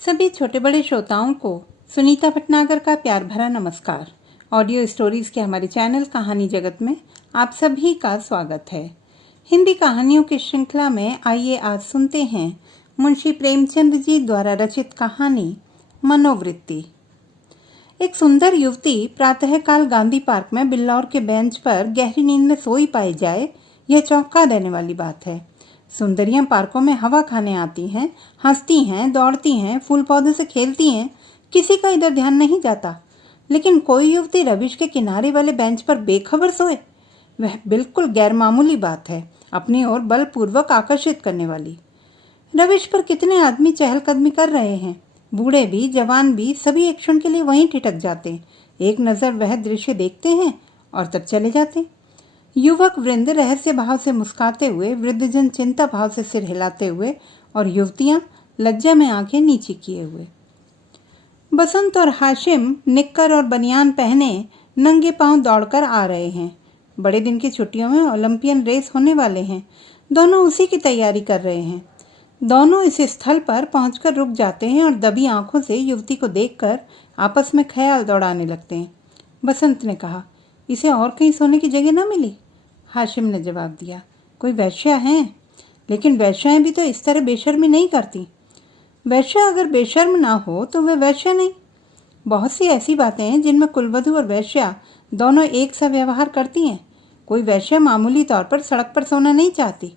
सभी छोटे बड़े श्रोताओं को सुनीता भटनागर का प्यार भरा नमस्कार। ऑडियो स्टोरीज के हमारे चैनल कहानी जगत में आप सभी का स्वागत है। हिंदी कहानियों की श्रृंखला में आइए आज सुनते हैं मुंशी प्रेमचंद जी द्वारा रचित कहानी मनोवृत्ति। एक सुंदर युवती प्रातःकाल गांधी पार्क में बिल्लौर के बेंच पर गहरी नींद में सोई पाई जाए, यह चौंका देने वाली बात है। सुंदरियां पार्कों में हवा खाने आती हैं, हंसती हैं, दौड़ती हैं, फूल पौधों से खेलती हैं, किसी का इधर ध्यान नहीं जाता। लेकिन कोई युवती रविश के किनारे वाले बेंच पर बेखबर सोए, वह बिल्कुल गैर मामूली बात है, अपनी ओर बलपूर्वक आकर्षित करने वाली। रविश पर कितने आदमी चहलकदमी कर रहे हैं, बूढ़े भी जवान भी, सभी एक क्षण के लिए वहीं ठिठक जाते, एक नज़र वह दृश्य देखते हैं और तब चले जाते। युवक वृंद रहस्य भाव से मुस्कुराते हुए, वृद्धजन चिंता भाव से सिर हिलाते हुए और युवतियां लज्जा में आंखें नीची किए हुए। बसंत और हाशिम निक्कर और बनियान पहने नंगे पांव दौड़कर आ रहे हैं। बड़े दिन की छुट्टियों में ओलंपियन रेस होने वाले हैं, दोनों उसी की तैयारी कर रहे हैं। दोनों इस स्थल पर पहुंचकर रुक जाते हैं और दबी आंखों से युवती को देखकर आपस में ख्याल दौड़ाने लगते हैं। बसंत ने कहा, इसे और कहीं सोने की जगह न मिली? हाशिम ने जवाब दिया, कोई वैश्या है, लेकिन वैश्याएं भी तो इस तरह बेशर्मी नहीं करती। वैश्या अगर बेशर्म ना हो तो वह वैश्या नहीं। बहुत सी ऐसी बातें हैं जिनमें कुलवधू और वैश्या दोनों एक सा व्यवहार करती हैं। कोई वैश्या मामूली तौर पर सड़क पर सोना नहीं चाहती।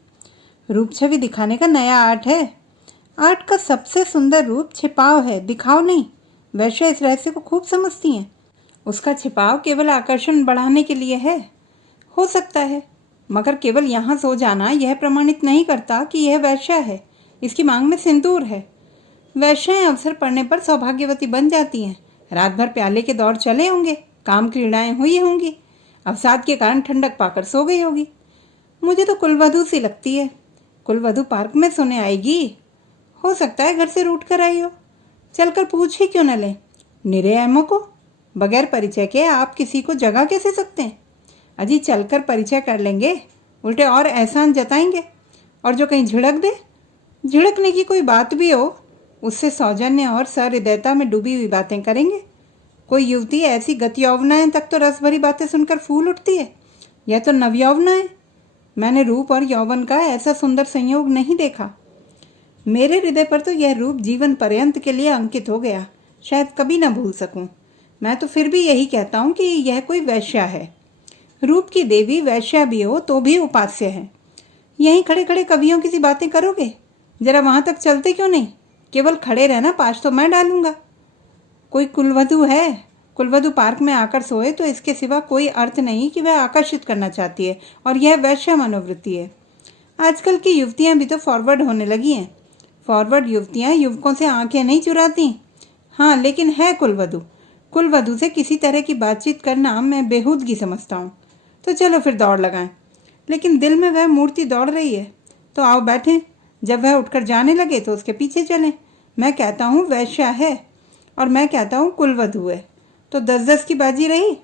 रूप छवि दिखाने का नया आर्ट है। आर्ट का सबसे सुंदर रूप छिपाव है, दिखाव नहीं। वैश्या इस रहस्य को खूब समझती हैं। उसका छिपाव केवल आकर्षण बढ़ाने के लिए है, हो सकता है, मगर केवल यहाँ सो जाना यह प्रमाणित नहीं करता कि यह वैश्या है। इसकी मांग में सिंदूर है। वैश्याएं अवसर पड़ने पर सौभाग्यवती बन जाती हैं। रात भर प्याले के दौर चले होंगे, काम क्रीड़ाएं हुई होंगी, अवसाद के कारण ठंडक पाकर सो गई होगी। मुझे तो कुलवधू सी लगती है। कुलवधू पार्क में सोने आएगी? हो सकता है घर से रूठ कर आई हो। चलकर पूछ ही क्यों न लें। निरे एमओ को बगैर परिचय के आप किसी को जगा कैसे सकते हैं? अजी चलकर परिचय कर लेंगे, उल्टे और एहसान जताएंगे। और जो कहीं झिड़क दे, झिड़कने की कोई बात भी हो, उससे सौजन्य और सहृदयता में डूबी हुई बातें करेंगे। कोई युवती ऐसी गतियौवनाएं तक तो रस भरी बातें सुनकर फूल उठती है। यह तो नवयौवना है। मैंने रूप और यौवन का ऐसा सुंदर संयोग नहीं देखा। मेरे हृदय पर तो यह रूप जीवन पर्यंत के लिए अंकित हो गया, शायद कभी ना भूल सकूं। मैं तो फिर भी यही कहता हूं कि यह कोई वैश्या है। रूप की देवी वैश्या भी हो तो भी उपास्य है। यहीं खड़े खड़े कवियों की सी बातें करोगे? जरा वहां तक चलते क्यों नहीं? केवल खड़े रहना, पाँच तो मैं डालूंगा। कोई कुलवधू है, कुलवधू पार्क में आकर सोए तो इसके सिवा कोई अर्थ नहीं कि वह आकर्षित करना चाहती है, और यह वैश्या मनोवृत्ति है। आजकल की युवतियां भी तो फॉरवर्ड होने लगी हैं। फॉरवर्ड युवतियां युवकों से आंखें नहीं चुराती। हाँ, लेकिन है कुलवधू। कुलवधू से किसी तरह की बातचीत करना मैं बेहूदगी समझता हूँ। तो चलो फिर दौड़ लगाएं। लेकिन दिल में वह मूर्ति दौड़ रही है, तो आओ बैठें। जब वह उठकर जाने लगे तो उसके पीछे चलें। मैं कहता हूँ वैश्या है और मैं कहता हूँ कुलवधू है, तो 10-10 की बाजी रही।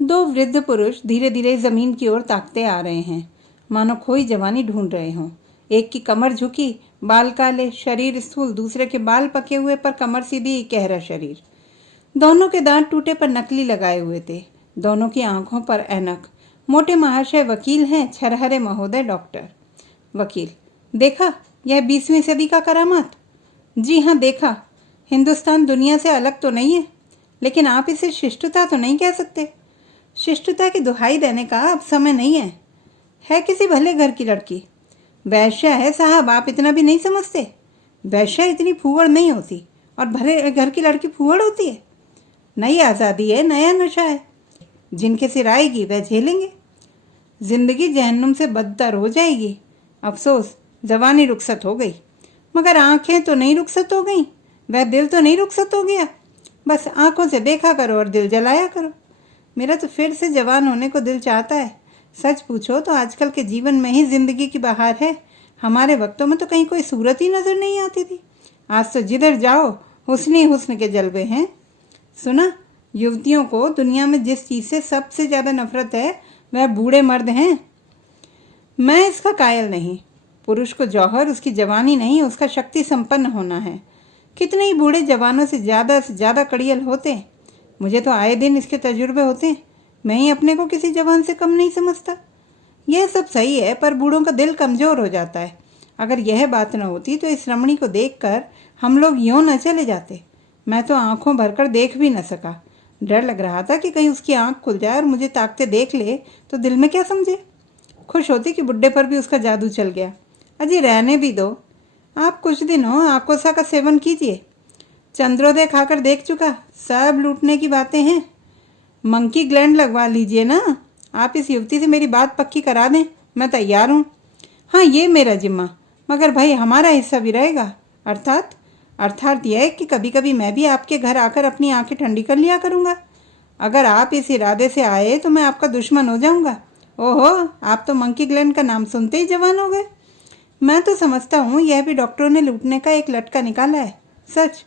दो वृद्ध पुरुष धीरे धीरे जमीन की ओर ताकते आ रहे हैं, मानो खोई जवानी ढूंढ रहे हों। एक की कमर झुकी, बाल काले, शरीर स्थूल, दूसरे के बाल पके हुए पर कमर सीधी, गहरा शरीर। दोनों के दांत टूटे पर नकली लगाए हुए थे, दोनों की आंखों पर ऐनक। मोटे महाशय वकील हैं, छरहरे महोदय डॉक्टर। वकील, देखा यह 20वीं सदी का करामात? जी हाँ देखा। हिंदुस्तान दुनिया से अलग तो नहीं है, लेकिन आप इसे शिष्टता तो नहीं कह सकते। शिष्टता की दुहाई देने का अब समय नहीं है। है किसी भले घर की लड़की, वैश्या है साहब, आप इतना भी नहीं समझते? वैश्या इतनी फूहड़ नहीं होती, और भले घर की लड़की फूहड़ होती है। नई आज़ादी है, नया नशा है। जिनके सिर आएगी वह झेलेंगे। जिंदगी जहन्नुम से बदतर हो जाएगी। अफसोस, जवानी रुखसत हो गई, मगर आंखें तो नहीं रुखसत हो गई, वह दिल तो नहीं रुखसत हो गया। बस आंखों से देखा करो और दिल जलाया करो। मेरा तो फिर से जवान होने को दिल चाहता है। सच पूछो तो आजकल के जीवन में ही जिंदगी की बहार है। हमारे वक्तों में तो कहीं कोई सूरत ही नजर नहीं आती थी। आज तो जिधर जाओ हुस्न ही हुस्न के जलवे हैं। सुना, युवतियों को दुनिया में जिस चीज़ से सबसे ज़्यादा नफरत है वह बूढ़े मर्द हैं। मैं इसका कायल नहीं। पुरुष को जौहर उसकी जवानी नहीं, उसका शक्ति संपन्न होना है। कितने ही बूढ़े जवानों से ज़्यादा कड़ियल होते हैं। मुझे तो आए दिन इसके तजुर्बे होते हैं। मैं ही अपने को किसी जवान से कम नहीं समझता। यह सब सही है, पर बूढ़ों का दिल कमज़ोर हो जाता है। अगर यह बात न होती तो इस रमणी को देखकर हम लोग यूँ न चले जाते। मैं तो आंखों भरकर देख भी न सका। डर लग रहा था कि कहीं उसकी आंख खुल जाए और मुझे ताकते देख ले तो दिल में क्या समझे। खुश होती कि बुड्ढे पर भी उसका जादू चल गया। अजी रहने भी दो, आप कुछ दिन हो आकोसा का सेवन कीजिए। चंद्रोदय खाकर देख चुका, सब लूटने की बातें हैं। मंकी ग्लैंड लगवा लीजिए ना। आप इस युवती से मेरी बात पक्की करा दें, मैं तैयार हूँ। हाँ, ये मेरा जिम्मा, मगर भाई हमारा हिस्सा भी रहेगा। अर्थात यह कि कभी कभी मैं भी आपके घर आकर अपनी आंखें ठंडी कर लिया करूँगा। अगर आप इस इरादे से आए तो मैं आपका दुश्मन हो जाऊँगा। ओहो, आप तो मंकी ग्लैंड का नाम सुनते ही जवान हो गए। मैं तो समझता हूँ यह भी डॉक्टरों ने लूटने का एक लटका निकाला है। सच?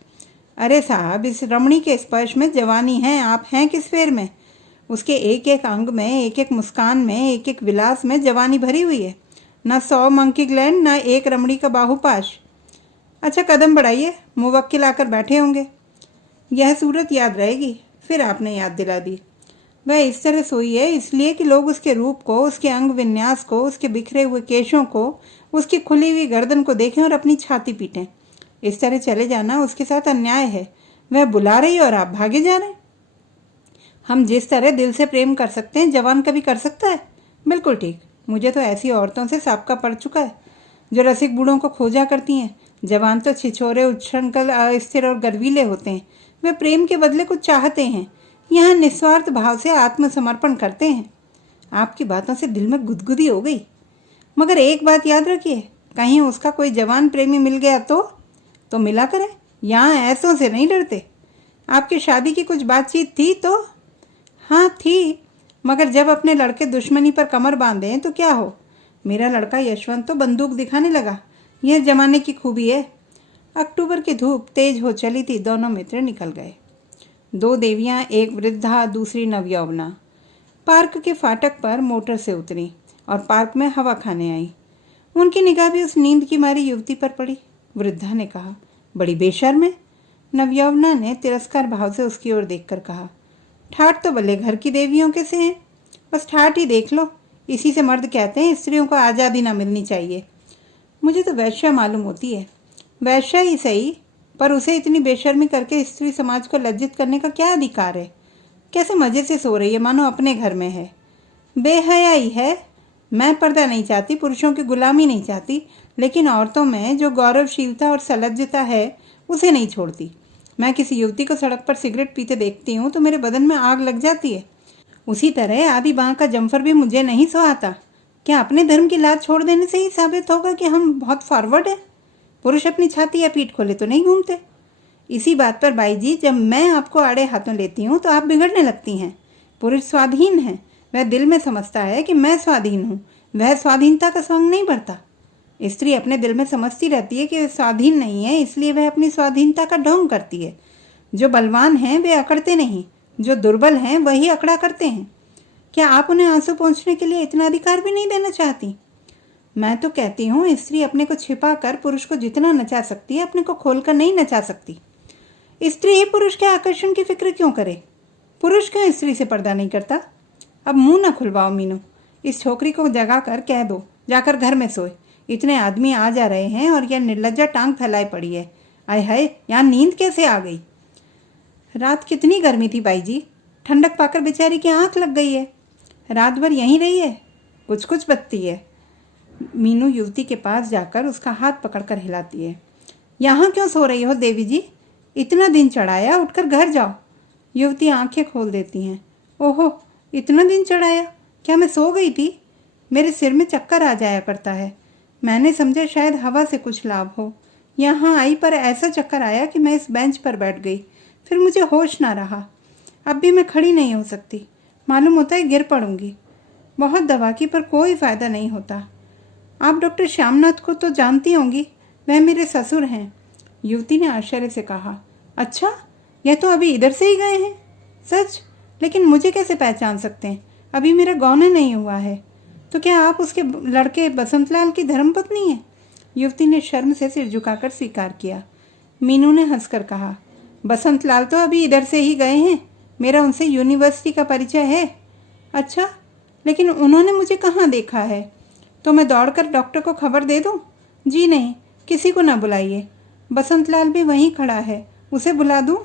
अरे साहब, इस रमणी के स्पर्श में जवानी है। आप हैं किस फेर में? उसके एक एक अंग में, एक एक मुस्कान में, एक एक विलास में जवानी भरी हुई है। न 100 मंकी ग्लैंड, न एक रमणी का बाहुपाश। अच्छा, कदम बढ़ाइए, मुवक्किल आकर बैठे होंगे। यह सूरत याद रहेगी। फिर आपने याद दिला दी। वह इस तरह सोई है इसलिए कि लोग उसके रूप को, उसके अंग विन्यास को, उसके बिखरे हुए केशों को, उसकी खुली हुई गर्दन को देखें और अपनी छाती पीटें। इस तरह चले जाना उसके साथ अन्याय है। वह बुला रही और आप भागे जा रहे हैं। हम जिस तरह दिल से प्रेम कर सकते हैं, जवान कभी कर सकता है? बिल्कुल ठीक। मुझे तो ऐसी औरतों से साबका पड़ चुका है जो रसिक बूढ़ों को खोजा करती हैं। जवान तो छिछोरे, उच्छृंखल, अस्थिर और गर्वीले होते हैं। वे प्रेम के बदले कुछ चाहते हैं। यहाँ निस्वार्थ भाव से आत्मसमर्पण करते हैं। आपकी बातों से दिल में गुदगुदी हो गई। मगर एक बात याद रखिए, कहीं उसका कोई जवान प्रेमी मिल गया तो मिला करे। यहाँ ऐसों से नहीं डरते। आपकी शादी की कुछ बातचीत थी तो? हाँ थी, मगर जब अपने लड़के दुश्मनी पर कमर बांधे तो क्या हो। मेरा लड़का यशवंत तो बंदूक दिखाने लगा। यह जमाने की खूबी है। अक्टूबर की धूप तेज हो चली थी। दोनों मित्र निकल गए। 2 देवियां, एक वृद्धा, दूसरी नवयौवना, पार्क के फाटक पर मोटर से उतरी और पार्क में हवा खाने आई। उनकी निगाह भी उस नींद की मारी युवती पर पड़ी। वृद्धा ने कहा, बड़ी बेशर्म है। नवयौवना ने तिरस्कार भाव से उसकी ओर देखकर कहा, ठाठ तो भले घर की देवियों के से हैं, बस ठाठ ही देख लो। इसी से मर्द कहते हैं स्त्रियों को आज़ादी ना मिलनी चाहिए। मुझे तो वैश्या मालूम होती है। वैश्या ही सही, पर उसे इतनी बेशर्मी करके स्त्री समाज को लज्जित करने का क्या अधिकार है? कैसे मज़े से सो रही है, मानो अपने घर में है। बेहयाई है। मैं पर्दा नहीं चाहती, पुरुषों की गुलामी नहीं चाहती, लेकिन औरतों में जो गौरवशीलता और सलज्जता है उसे नहीं छोड़ती। मैं किसी युवती को सड़क पर सिगरेट पीते देखती हूँ तो मेरे बदन में आग लग जाती है। उसी तरह आधी बाँह का जम्फर भी मुझे नहीं सुहाता। क्या अपने धर्म की लाज छोड़ देने से ही साबित होगा कि हम बहुत फॉरवर्ड हैं? पुरुष अपनी छाती या पीठ खोले तो नहीं घूमते। इसी बात पर बाई जी, जब मैं आपको आड़े हाथों लेती हूँ तो आप बिगड़ने लगती हैं। पुरुष स्वाधीन है। वह दिल में समझता है कि मैं स्वाधीन हूँ। वह स्वाधीनता का संग नहीं भरता। स्त्री अपने दिल में समझती रहती है कि वह स्वाधीन नहीं है, इसलिए वह अपनी स्वाधीनता का ढोंग करती है। जो बलवान हैं वे अकड़ते नहीं, जो दुर्बल हैं वही अकड़ा करते हैं। क्या आप उन्हें आंसू पोंछने के लिए इतना अधिकार भी नहीं देना चाहती? मैं तो कहती हूँ स्त्री अपने को छिपा कर पुरुष को जितना नचा सकती है, अपने को खोलकर नहीं नचा सकती। स्त्री ही पुरुष के आकर्षण की फिक्र क्यों करे? पुरुष क्यों स्त्री से पर्दा नहीं करता? अब मुंह न खुलवाओ मीनू। इस छोकरी को जगा कर कह दो जाकर घर में सोए। इतने आदमी आ जा रहे हैं और यह निर्लज्जा टांग फैलाई पड़ी है। आय हाय, यहाँ नींद कैसे आ गई? रात कितनी गर्मी थी बाई जी, ठंडक पाकर बेचारी की आंख लग गई है। रात भर यहीं रही है, कुछ कुछ बत्ती है। मीनू युवती के पास जाकर उसका हाथ पकड़कर हिलाती है। यहाँ क्यों सो रही हो देवी जी? इतना दिन चढ़ाया, उठकर घर जाओ। युवती आंखें खोल देती हैं। ओहो, इतना दिन चढ़ाया? क्या मैं सो गई थी? मेरे सिर में चक्कर आ जाया करता है। मैंने समझा शायद हवा से कुछ लाभ हो। यहाँ आई पर ऐसा चक्कर आया कि मैं इस बेंच पर बैठ गई। फिर मुझे होश ना रहा। अब भी मैं खड़ी नहीं हो सकती। मालूम होता है गिर पड़ूंगी। बहुत दवा की पर कोई फ़ायदा नहीं होता। आप डॉक्टर श्यामनाथ को तो जानती होंगी, वह मेरे ससुर हैं। युवती ने आश्चर्य से कहा, अच्छा, यह तो अभी इधर से ही गए हैं? सच? लेकिन मुझे कैसे पहचान सकते हैं? अभी मेरा गौना नहीं हुआ है। तो क्या आप उसके लड़के बसंतलाल की धर्मपत्नी हैं? युवती ने शर्म से सिर झुकाकर स्वीकार किया। मीनू ने हंसकर कहा, बसंत लाल तो अभी इधर से ही गए हैं, मेरा उनसे यूनिवर्सिटी का परिचय है। अच्छा, लेकिन उन्होंने मुझे कहाँ देखा है? तो मैं दौड़कर डॉक्टर को खबर दे दूँ? जी नहीं, किसी को ना बुलाइए, बसंत लाल भी वहीं खड़ा है, उसे बुला दूँ?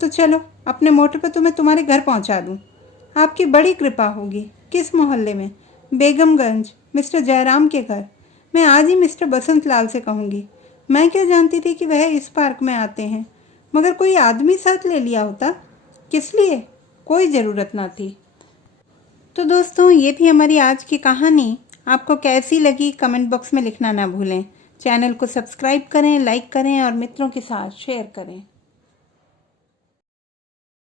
तो चलो, अपने मोटर पर तुम्हें तुम्हारे घर पहुँचा दूँ। आपकी बड़ी कृपा होगी। किस मोहल्ले में? बेगमगंज, मिस्टर जयराम के घर। मैं आज ही मिस्टर बसंत लाल से कहूँगी। मैं क्या जानती थी कि वह इस पार्क में आते हैं, मगर कोई आदमी साथ ले लिया होता। किस लिए? कोई ज़रूरत ना थी। तो दोस्तों, ये थी हमारी आज की कहानी। आपको कैसी लगी कमेंट बॉक्स में लिखना ना भूलें। चैनल को सब्सक्राइब करें, लाइक करें और मित्रों के साथ शेयर करें।